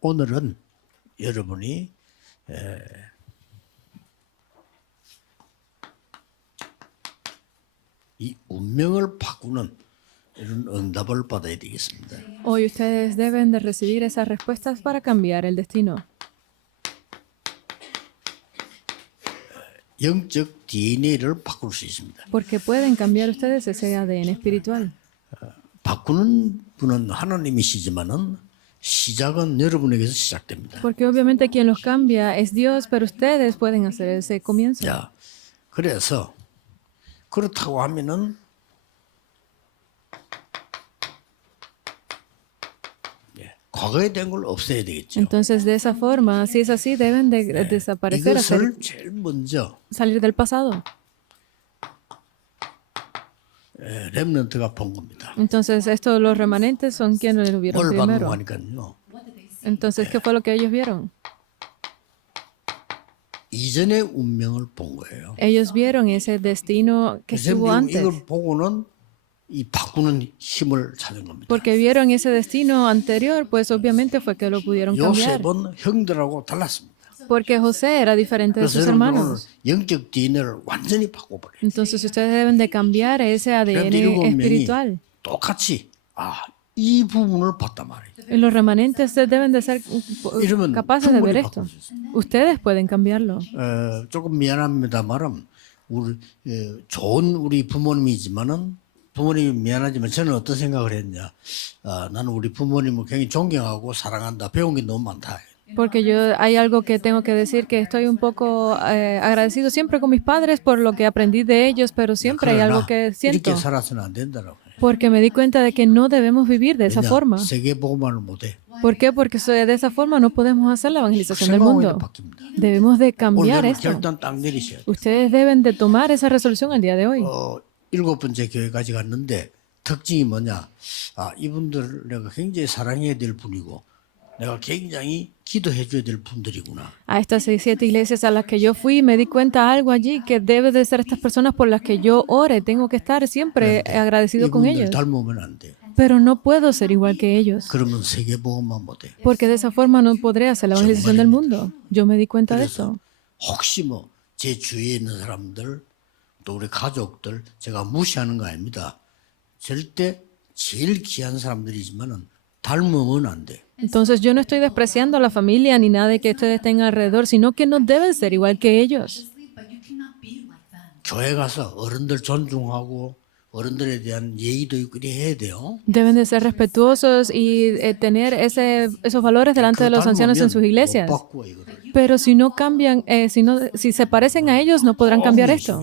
오늘은 여러분이 이 운명을 바꾸는 이런 응답을 받아야 되겠습니다. Hoy ustedes deben de recibir esas respuestas para cambiar el destino. 영적 DNA를 바꿀 수 있습니다. Porque pueden cambiar ustedes ese ADN espiritual. 바꾸는 분은 하나님이시지만은 시작은 여러분에게서 시작됩니다. Porque obviamente quien los cambia es Dios, pero ustedes pueden hacer ese comienzo. 자, 그래서 그렇다고 하면은 과거에 된 걸 없애야 되겠죠. Entonces, de esa forma, si es así, deben de desaparecer, 이것을 제일 먼저 salir del pasado. 렘넌트가 본 겁니다. Entonces, esto los remanentes son quienes lo vieron 뭘 봤는가 primero. 하니까요. Entonces, ¿qué fue lo que ellos vieron? 이전의 운명을 본 거예요. Ellos vieron ese destino que estuvo antes. 이걸 보고는 이 바꾸는 힘을 찾은 겁니다. Porque vieron ese destino anterior, pues obviamente fue que lo pudieron cambiar. 요셉은 형들하고 달랐습니다. Porque José era diferente de 그래서 sus 여러분은 오늘 hermanos. 영적 DNA를 완전히 바꿔버려요. Entonces ustedes deben de cambiar ese ADN 일곱 명이 espiritual. 똑같이 이 부분을 봤단 말이에요. Y los remanentes deben de ser 이러면 capaces de ver 충분히 esto. 바꿀 수 있어요. Ustedes pueden cambiarlo. 조금 미안합니다만은 우리 좋은 우리 부모님이지만은 부모님이 미안하지만 저는 어떤 생각을 했냐? 나는 우리 부모님을 굉장히 존경하고 사랑한다. 배운 게 너무 많다. Porque hay algo que tengo que decir, que estoy un poco agradecido siempre con mis padres por lo que aprendí de ellos, pero siempre hay algo que siento. 이렇게 살아서는 안 된다라고. Porque me di cuenta de que no debemos vivir de esa 왜냐? forma. 세계 복음화를 못해. ¿Por qué? Porque de esa forma no podemos hacer la evangelización del 생각하고 mundo. 바뀝니다. Debemos de 오늘 cambiar 여러분 esto. 결단 딱 내리셔야 돼요. Ustedes deben de tomar esa resolución el día de hoy. 7번째 교회까지 갔는데 특징이 뭐냐? 이분들 내가 굉장히 사랑해야 될 분이고 내가 굉장히 기도해 줘야 될 분들이구나. A estas 7 iglesias a las que yo fui, me di cuenta algo allí que debe de ser estas personas por las que yo ore. Tengo que estar siempre agradecido con 이분들 ellos. 닮으면 안 돼. Pero no puedo ser igual que ellos. 그러면 세계 복음화 못해. Porque de esa forma no podré hacer la evangelización del mundo. Yo me di cuenta de 그래서 eso. 혹시 뭐 제 주위에 있는 사람들 또 우리 가족들 제가 무시하는 거 아닙니다. 절대 제일 귀한 사람들이지만은 닮으면 안 돼. Entonces yo no estoy despreciando a la familia ni nada de que ustedes tengan alrededor, sino que no deben ser igual que ellos. But you cannot be like them. 교회 가서 어른들 존중하고 어른들에 대한 예의도 있고 이래 해야 돼요. Deben de ser respetuosos y tener esos valores delante de los ancianos en sus iglesias. 못 바꾸어 이거를. Pero si no cambian, si se parecen a ellos, no podrán cambiar esto.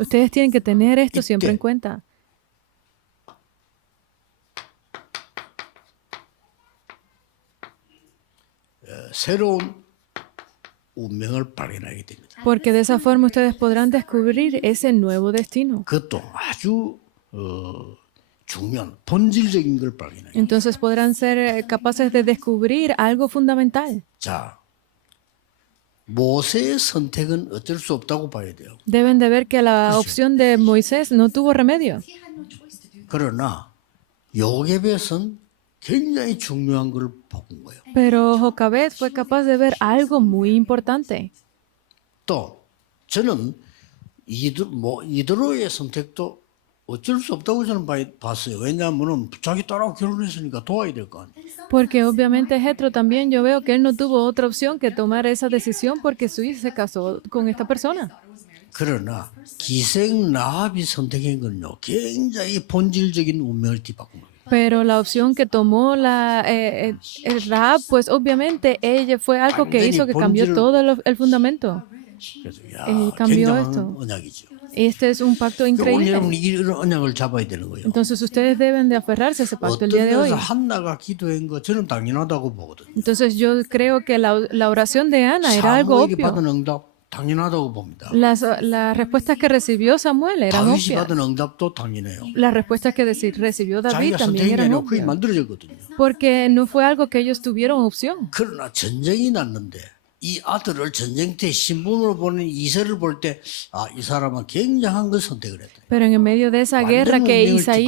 Ustedes tienen que tener esto siempre en cuenta. 새로운 운명을 발견하게 됩니다. Porque de esa forma ustedes podrán descubrir ese nuevo destino. 그것도 아주 중요한 본질적인 걸 발견해요. Entonces podrán ser capaces de descubrir algo fundamental. 자, 모세의 선택은 어쩔 수 없다고 봐야 돼요. Deben de ver que la opción de Moisés no tuvo remedio. He had no choice to do 그러나 요셉에선 굉장히 중요한 걸 본 거예요. Pero Jocabed fue capaz de ver algo muy importante. 또 저는 이드로의 선택도 어쩔 수 없다고 저는 봤어요. 왜냐하면 자기 딸하고 결혼했으니까 도와야 될 거 아니에요. Porque obviamente Jetro también yo veo que él no tuvo otra opción que tomar esa decisión porque su hija se casó con esta persona. 그러나 기생 라합이 선택한 건요. 굉장히 본질적인 운명을 뒤바꾼 거예요. Pero la opción que tomó Rahab, pues obviamente ella fue algo que hizo que cambió todo el fundamento. 그래서 cambió 굉장한 esto. 언약이죠. Este es un pacto 오늘 increíble. 여러분 이런 언약을 잡아야 되는 거예요. Entonces ustedes deben de aferrarse a ese pacto 어떤 el día de hoy. 데서 한나가 기도한 거 저는 당연하다고 보거든요. Entonces yo creo que la oración de Ana era algo 사무엘이 obvio. 받은 응답 당연하다고 봅니다. Las respuestas que recibió Samuel eran 다윗이 obvias. 받은 응답도 당연해요. Las respuestas que recibió David 자기가 también 선택이 eran 아니고 그게 obvias. 만들어졌거든요. Porque no fue algo que ellos tuvieron opción. 그러나 전쟁이 났는데 이 아들을 전쟁터에 신분으로 보낸 이세를 볼 때, 아, 이 사람은 굉장한 걸 선택을 했다. Pero en el medio de esa guerra que 완전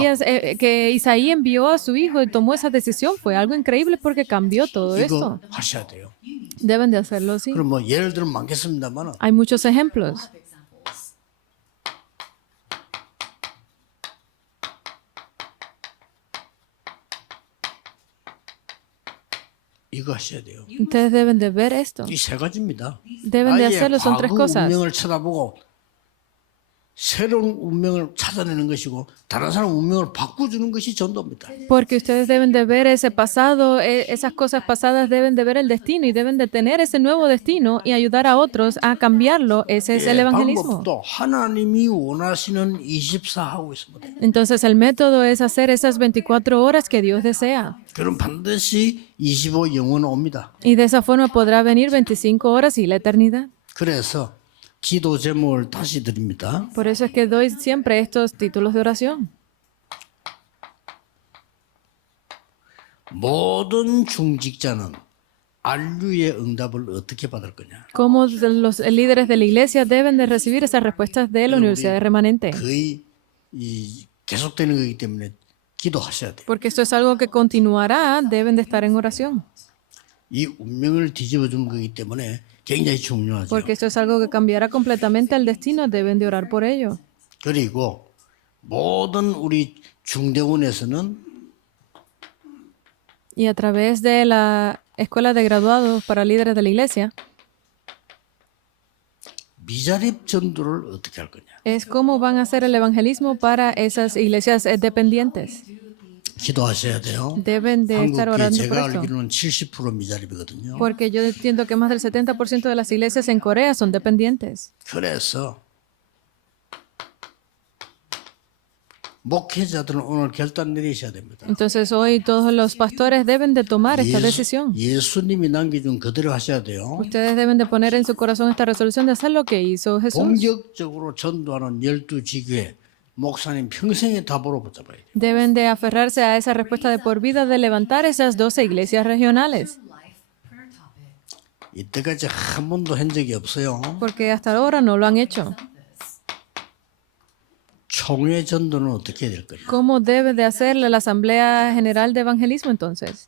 Isaí envió a su hijo y tomó esa decisión, fue algo increíble porque cambió todo 이거 esto. 하셔야 돼요. Deben de hacerlo, sí. 그럼 뭐 예를 들면 많겠습니다만은 Hay muchos ejemplos. Examples. 이거 하셔야 돼요. Ustedes deben de ver esto. 이 세 가지입니다. Deben de 아예 hacerlo, son tres 과거 cosas. 운명을 쳐다보고 새로운 운명을 찾아내는 것이고 다른 사람 운명을 바꿔주는 것이 전도입니다. Porque ustedes deben de ver ese pasado, esas cosas pasadas deben de ver el destino y deben de tener ese nuevo destino y ayudar a otros a cambiarlo. Ese es el evangelismo. 방법도 하나님이 원하시는 24 하고 있습니다. Entonces el método es hacer esas 24 horas que Dios desea. 그럼 반드시 25 영혼 옵니다. Y de esa forma podrá venir 25 horas y la eternidad. 그래서 기도 제목을 다시 드립니다. Por eso es que doy siempre estos títulos de oración. 모든 중직자는 안류의 응답을 어떻게 받을 거냐? ¿Cómo los líderes de la iglesia deben de recibir esas respuestas de la Universidad de Remanente? 거의 계속되는 거기 때문에 기도하셔야 돼요. Porque esto es algo que continuará, deben de estar en oración. 이 운명을 뒤집어 주는 거기 때문에 굉장히 중요하죠. Porque esto es algo que cambiará completamente el destino, deben de orar por ello. 그리고 모든 우리 중대원에서는 Y a través de la Escuela de Graduados para Líderes de la Iglesia, 미자립 전도를 어떻게 할 거냐? es cómo van a hacer el evangelismo para esas iglesias dependientes. 기도하셔야 돼요. Deben de estar 한국에 orando por 제가 esto. 알기로는 70% 미자립이거든요. Porque yo entiendo que más del 70% de las iglesias en Corea son dependientes. 그래서 목회자들은 오늘 결단 내리셔야 됩니다. Entonces hoy todos los pastores deben de tomar esta decisión. 예수님이 남겨준 그대로 하셔야 돼요. Ustedes deben de poner en su corazón esta resolución de hacer lo que hizo Jesús. 본격적으로 전도하는 12지교회 목사님 평생의 답으로 붙잡아야 돼요. Deben de aferrarse a esa respuesta de por vida de levantar esas 12 iglesias regionales. Life prayer topic. 이때까지 한 번도 한 적이 없어요. Porque hasta ahora no lo han hecho. 총회 전도는 어떻게 해야 될 거냐? ¿Cómo debe de hacerle la Asamblea General de Evangelismo entonces?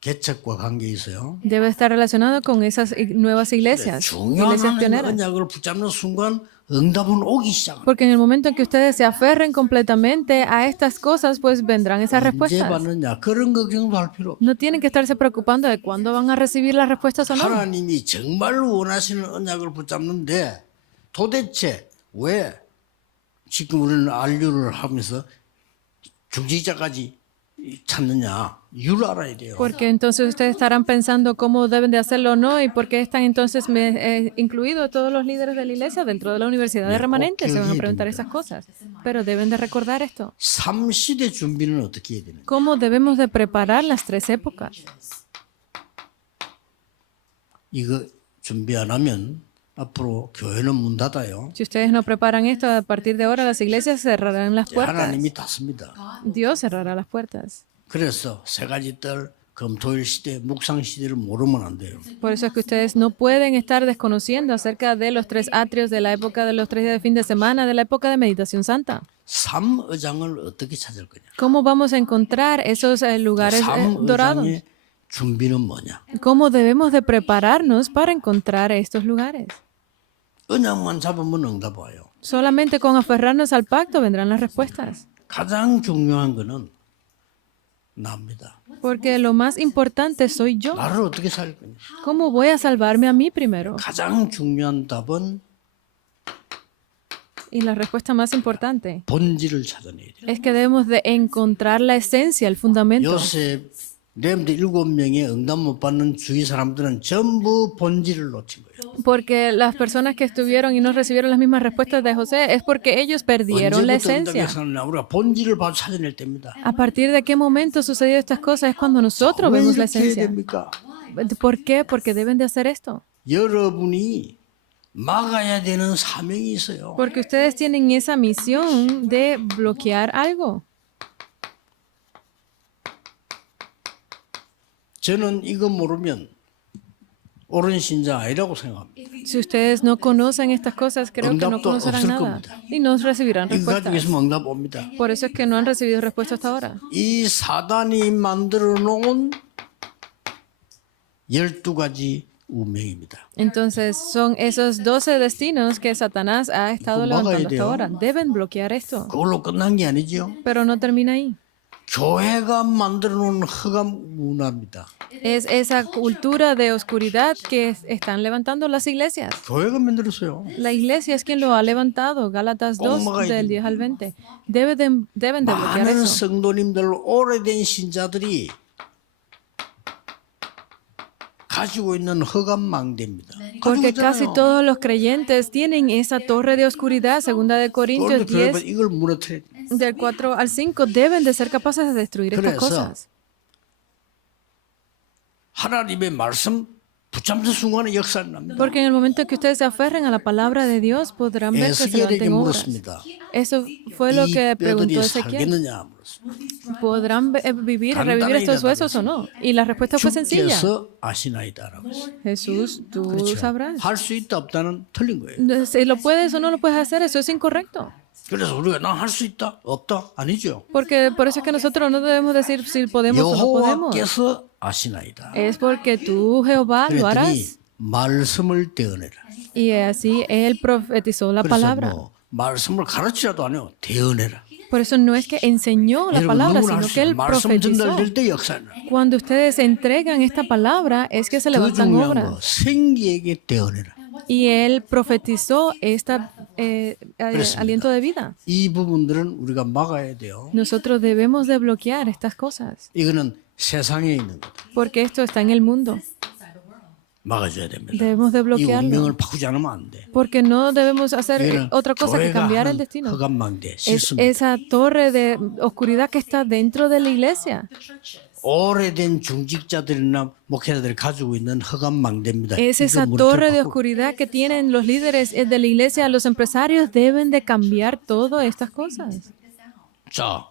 개척과 관계 있어요. Debe estar relacionado con esas nuevas iglesias, 중요한 iglesias pioneras. 언약을 붙잡는 순간 응답은 오기 시작합니다. Porque en el momento en que ustedes se aferren completamente a estas cosas, pues vendrán esas 언제 respuestas. 받느냐 그런 걱정도 할 필요 없어요. No tienen que estarse preocupando de cuándo van a recibir las respuestas o no. 하나님이 정말 원하시는 언약을 붙잡는데 도대체 왜 지금 우리는 안류를 하면서 중직자까지 찾느냐 이유를 알아야 돼요. Porque entonces ustedes estarán pensando cómo deben de hacerlo o no y por qué están entonces incluidos todos los líderes de la iglesia dentro de la Universidad de Remanente. Se van a preguntar esas cosas. Pero deben de recordar esto. 3시대 준비는 어떻게 해야 되는지. ¿Cómo debemos de preparar las tres épocas? 이거 준비 안 하면 앞으로 교회는 문 닫아요. Si ustedes no preparan esto, a partir de ahora las iglesias cerrarán las puertas. 하나님이 닫습니다. Dios cerrará las puertas. 그래서 세 가지 뜰 금토일 시대, 묵상 시대를 모르면 안 돼요. Por eso es que ustedes no pueden estar desconociendo acerca de los tres atrios de la época de los 3 días de fin de semana, de la época de meditación santa. 삼의장을 어떻게 찾을 거냐? ¿Cómo vamos a encontrar esos lugares dorados? 삼의장의 준비는 뭐냐? ¿Cómo debemos de prepararnos para encontrar estos lugares? 언약만 잡으면 응답 와요. Solamente con aferrarnos al pacto vendrán las respuestas. 가장 중요한 거는 납니다. Porque lo más importante soy yo. 나를 어떻게 살 거냐? ¿Cómo voy a salvarme a mí primero? 가장 중요한 답은 Y la respuesta más importante 본질을 찾아내야 돼요. es que debemos de encontrar la esencia, el fundamento. 요셉 렘드 7명의 응답 못 받는 주위 사람들은 전부 본질을 놓친 거예요. Porque las personas que estuvieron y no recibieron las mismas respuestas de José es porque ellos perdieron la 언제부터 esencia. 응답이 살아나? 우리가 본질을 봐서 찾아낼 때입니다. ¿A partir de qué momento sucedió estas cosas? Es cuando nosotros 왜 vemos la 이렇게 해야 esencia. 됩니까? ¿Por qué? Porque deben de hacer esto. 여러분이 막아야 되는 사명이 있어요. Porque ustedes tienen esa misión de bloquear algo. 저는 이거 모르면 옳은 신자 아니라고 생각합니다. Si ustedes no conocen estas cosas, creo que no 응답도 conocerán 없을 nada 겁니다. y no recibirán 인간 respuestas. 중에서 응답 옵니다. Por eso es que no han recibido respuesta hasta ahora. 이 사단이 만들어 놓은 12가지 운명입니다. Entonces, son esos 12 destinos que Satanás ha estado 이거 막아야 levantando hasta 돼요. ahora. Deben bloquear esto, 그걸로 끝난 게 아니죠. pero no termina ahí. 교회가 만들어 놓은 흑암 문화입니다. Es esa cultura de oscuridad que están levantando las iglesias. 교회가 만들었어요. La iglesia es quien lo ha levantado. Gálatas 2, del 10 al 20. Deben de bloquear 많은 eso. 성도님들, 오래된 신자들이 가지고 있는 흑암망대입니다. Porque casi todos los creyentes tienen esa torre de oscuridad. Segunda de Corintios 그런데 교회가 10, 이걸 무너뜨려야 돼. del 4 al 5, deben de ser capaces de destruir estas 그래서 cosas. 하나님의 말씀 붙잡는 순간에 역사를 납니다. Porque en el momento que ustedes se aferren a la palabra de Dios, podrán ver que se 에스겔에게 levanten obras. 물었습니다. Eso fue lo 이 que preguntó 뼈들이 Ezequiel. 살겠느냐 물었습니다. ¿Podrán vivir y revivir estos huesos o no? Y la respuesta fue sencilla. 주께서 아시나이다라고 했어요. Jesús, tú sabrás. 할 수 있다 없다는 틀린 거예요. Si lo puedes o no lo puedes hacer, eso es incorrecto. 그래서 우리가 난 할 수 있다 없다 아니죠. Porque por eso es que nosotros no debemos decir si podemos o no podemos. 여호와께서 아시나이다. Es porque tú, Jehová, lo 그랬더니 harás. 말씀을 대언해라. Y así él profetizó la 그래서 palabra. 뭐 말씀을 가르치라도 안 해요. 대언해라. Por eso no es que enseñó la 여러분 palabra, 누구나 sino 할 수 que 있어요. él 말씀 profetizó. 전달될 때 역사는 Cuando ustedes entregan esta palabra, es que se 더 levantan 중요한 obras. 거 생기에게 대언해라. Y él profetizó aliento de vida. 이 부분들은 우리가 막아야 돼요. Nosotros debemos de bloquear estas cosas, 이거는 세상에 있는 거다. porque esto está en el mundo. 막아줘야 됩니다. Debemos de 이 bloquearlo, 운명을 바꾸지 않으면 안 돼. porque no debemos hacer 이거는 otra cosa que 교회가 cambiar el 하는 destino. 흑암망대 Es 실수입니다. esa torre de oscuridad que está dentro de la iglesia. 오래된 중직자들이나 목회자들이 가지고 있는 흑암망대입니다. Es esa 이거 torre de 무너뜨려 바꾸고. oscuridad que tienen los líderes de la iglesia. Los empresarios deben de cambiar todas estas cosas. 자,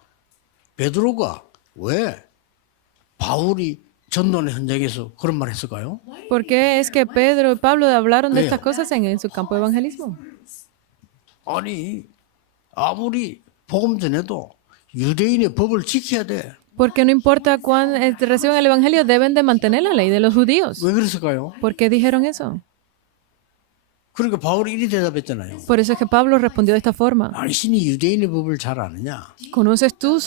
베드로가 왜 바울이 전도의 현장에서 그런 말 했을까요? ¿Por qué es que Pedro y Pablo hablaron de Veo. estas cosas en su campo de evangelismo? 아니 아무리 복음 전에도 유대인의 법을 지켜야 돼. Porque no importa cuán reciban el evangelio, deben de mantener la ley de los judíos. 왜 그랬을까요? ¿Por qué dijeron eso? 그러니까 바울이 이리 대답했잖아요. Por eso es que Pablo respondió de esta forma. 당신이 유대인의 법을 잘 아느냐? ¿Conoces tú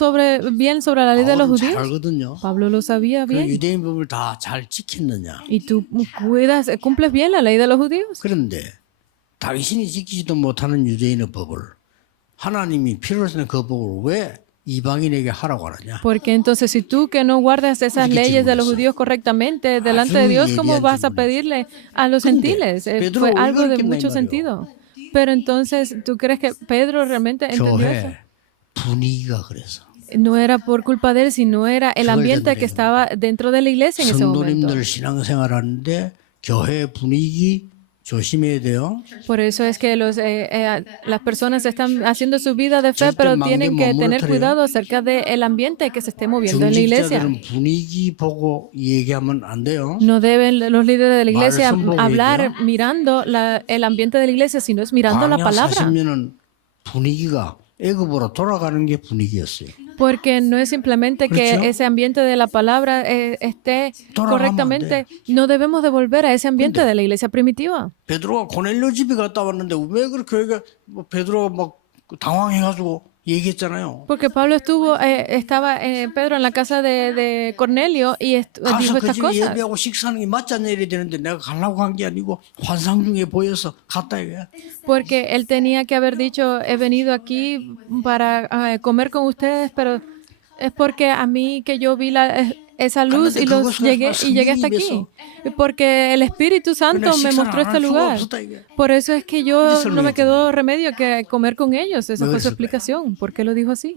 bien sobre la ley de los 바울은 잘 judíos? 알거든요. Pablo lo sabía 그 bien. 유대인 법을 다 잘 지켰느냐? ¿Y tú cumples bien la ley de los judíos? 그런데 당신이 지키지도 못하는 유대인의 법을 하나님이 필요로 하는 그 법을 왜 이방인에게 하라고 하느냐? Porque entonces si tú que no guardas esas ¿Por qué leyes de los 질문했어? judíos correctamente delante de 아주 Dios, ¿cómo 예리한 vas a 질문이었어. pedirle a los 근데 gentiles? 베드로 Fue 왜 algo de 그랬겠나, 이 mucho 말이요. sentido. Pero entonces, ¿tú crees que Pedro realmente entendió eso? 교회 분위기가 그래서 No era por culpa de él, sino era el 그걸 ambiente que 전달해요. estaba dentro de la iglesia en ese momento. 성도님들 신앙생활하는데 교회 분위기 조심해야 돼요. Por eso es que las personas están haciendo su vida de fe, 절대 pero 망대 tienen que 못 tener 무너뜨려요. cuidado acerca del ambiente que se esté moviendo en la iglesia. 중직자들은 분위기 보고 얘기하면 안 돼요. No deben los líderes de la iglesia 말씀 보고 hablar 얘기해요. mirando el ambiente de la iglesia, sino es mirando la 광야 palabra. 40년은 분위기가 애굽으로 돌아가는 게 분위기였어요. Porque no es simplemente que 그렇죠? ese ambiente de la palabra esté 돌아가면 correctamente. No debemos de volver a ese ambiente de la iglesia primitiva. 베드로가 고넬료 집에 갔다 왔는데 왜 그렇게 여기가 뭐 베드로가 막 당황해가지고 얘기했잖아요. Porque Pablo estaba Pedro en la casa de Cornelio y dijo 가서 그 estas 집에 cosas. 예배하고 식사하는 게 맞지 않냐 이래야 되는데 내가 가려고 한 게 아니고 환상 중에 보여서 갔다 이거야. Porque él tenía que haber dicho, he venido aquí para comer con ustedes, pero es porque a mí que yo vi esa luz y llegué hasta aquí. Porque el Espíritu Santo me mostró este lugar. Por eso es que yo no me quedó remedio que comer con ellos. Esa fue su explicación. ¿Por qué lo dijo así?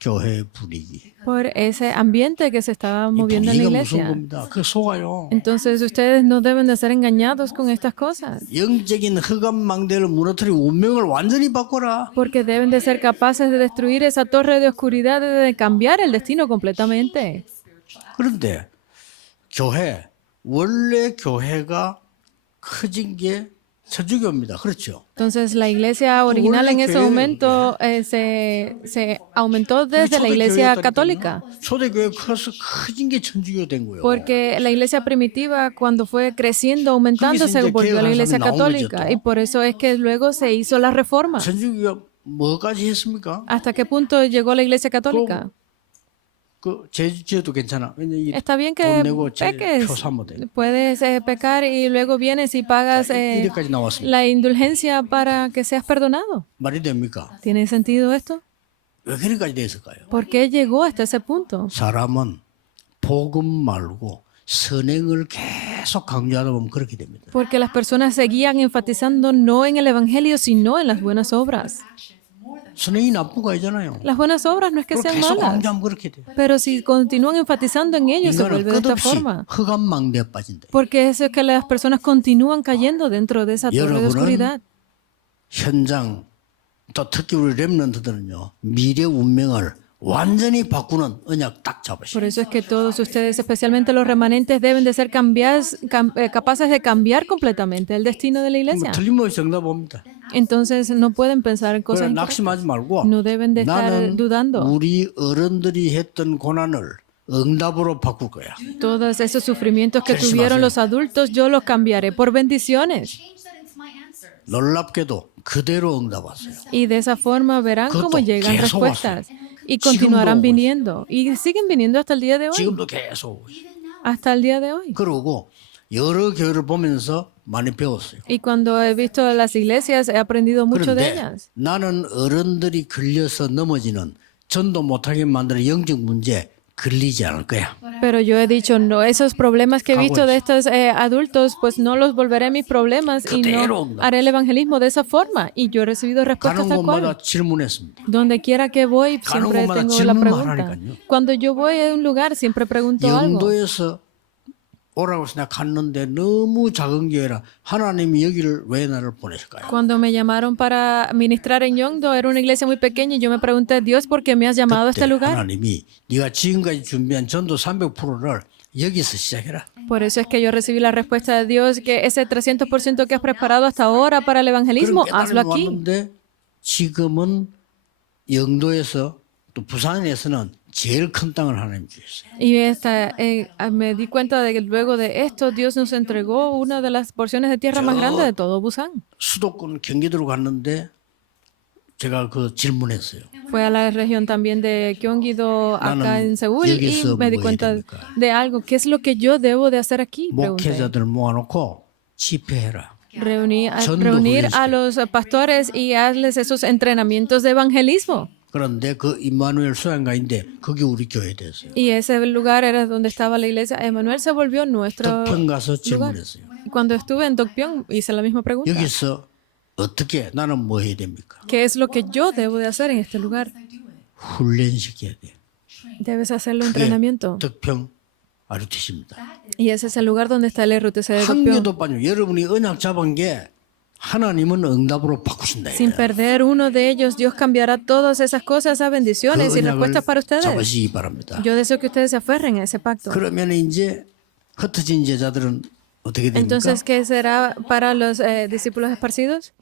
교회 분위기. Por ese ambiente que se estaba 이 moviendo en la 분위기가 무서운 iglesia. 겁니다. 그 속아요. Entonces ustedes no deben de ser engañados con estas cosas. 영적인 흑암망대를 무너뜨리고 운명을 완전히 바꿔라. Porque deben de ser capaces de destruir esa torre de oscuridad, de cambiar el destino completamente. 그런데 교회 원래 교회가 커진 게 천주교입니다. 그렇죠? Entonces la iglesia original en ese momento se aumentó desde la iglesia católica. 초대교회 커서 커진 게 천주교 된 거예요. Porque la iglesia primitiva, cuando fue creciendo, aumentando, se volvió a la iglesia católica. Y por eso es que luego se hizo la reforma. 천주교가 뭐까지 했습니까? ¿Hasta qué punto llegó la iglesia católica? 그 죄지어도 괜찮아. 왜냐면 Está bien 돈 que 내고 peques. 표 사면 돼. Puedes pecar y luego vienes y pagas 이래까지 나왔습니다. la indulgencia para que seas perdonado. 말이 됩니까? ¿Tiene sentido esto? 왜 그리까지 됐을까요? ¿Por qué llegó hasta ese punto? 사람은 복음 말고 선행을 계속 강조하다 보면 그렇게 됩니다. Porque las personas seguían enfatizando no en el evangelio, sino en las buenas obras. 선행이 나쁜 거 아니잖아요. Las buenas obras no es que 그걸 sean 계속 malas, 강조하면 그렇게 돼. pero si continúan enfatizando en ello, se 인간은 vuelve de esta 끝없이 forma. 흑암망대에 빠진다. Porque eso es que las personas continúan cayendo dentro de esa torre de oscuridad. 현장 또 특히 우리 렘넌트들은요 미래 운명을 완전히 바꾸는 언약 딱 잡으시오. Por eso es que todos ustedes, especialmente los remanentes, deben de ser capaces de cambiar completamente el destino de la iglesia. 틀림없이 정답 봅니다. Entonces no pueden pensar en cosas 그래 incorrectas. 낙심하지 말고 No deben de estar 나는 dudando. 우리 어른들이 했던 고난을 응답으로 바꿀 거야. Todos esos sufrimientos que 결심하세요. tuvieron los adultos, yo los cambiaré por bendiciones. Change that into my answers. 놀랍게도 그대로 응답하세요. Y de esa forma verán 그것도 cómo llegan 계속 respuestas. Y 지금도 continuarán 오고 viniendo. Y siguen viniendo hasta el día de hoy. 지금도 계속. Hasta el día de hoy. 그러고 여러 교회를 보면서 많이 배웠어요. Y cuando he visto las iglesias, he aprendido mucho de 그런데 ellas. 나는 어른들이 걸려서 넘어지는 전도 못하게 만드는 영적 문제 걸리지 않을 거야. Pero yo he dicho, no, esos problemas que he visto de estos adultos, pues no los volveré mis problemas y no haré el evangelismo de esa forma. Y yo he recibido respuestas 가는 tal cual. 곳마다 질문했습니다. Donde quiera que voy, siempre 곳마다 tengo la 질문만 pregunta. 하니까요. Cuando yo voy a un lugar, siempre pregunto algo. 영도에서 오라고 해서 내가 갔는데 너무 작은 교회라 하나님이 여기를 왜 나를 보내실까요? Cuando me llamaron para ministrar en Yongdo, era una iglesia muy pequeña y yo me pregunté, Dios, ¿por qué me has llamado a este lugar? 하나님이 네가 지금까지 준비한 전도 300%를 여기서 시작해라. Por eso es que yo recibí la respuesta de Dios que ese 300% que has preparado hasta ahora para el evangelismo, 그런 hazlo 깨달음이 aquí. 왔는데 지금은 영도에서 또 부산에서는 제일 큰 땅을 하나님 주셨어요. Y me di cuenta de que luego de esto Dios nos entregó una de las porciones de tierra más grandes de todo Busan. 수도권 경기도로 갔는데 제가 그 질문했어요. Fue a la región también de Gyeonggi-do, acá 나는 en Seúl, y 여기서 me di 뭐 해야 cuenta 됩니까? de algo. ¿Qué es lo que yo debo de hacer aquí? Pregunté. 목회자들 모아놓고 집회해라. Reunir a los pastores y hazles esos entrenamientos de evangelismo. 그런데 그 임마누엘 수양가인데 거기 우리 교회 됐어요. Y ese lugar era donde estaba la iglesia. Emanuel se volvió nuestro 덕평 가서 lugar. 질문했어요. Y cuando estuve en Dokpyeong hice la misma pregunta. 여기서 어떻게 나는 뭐 해야 됩니까? ¿Qué es lo que yo debo de hacer en este lugar? 훈련시켜야 돼. Debes hacerlo 그게 entrenamiento. 덕평 RUTC입니다. Y ese es el lugar donde está el RUTC de 한 Dokpyeong. 개도 빠져. 여러분이 언약 잡은 게 하나님은 응답으로 바꾸신다. Sin perder uno de ellos, Dios cambiará todas esas cosas a bendiciones y respuestas para ustedes. 잡으시기 바랍니다. Yo deseo que ustedes se aferren a ese pacto. 그러면 이제 흩어진 제자들은 어떻게 됩니까? Entonces, ¿qué será para los discípulos esparcidos?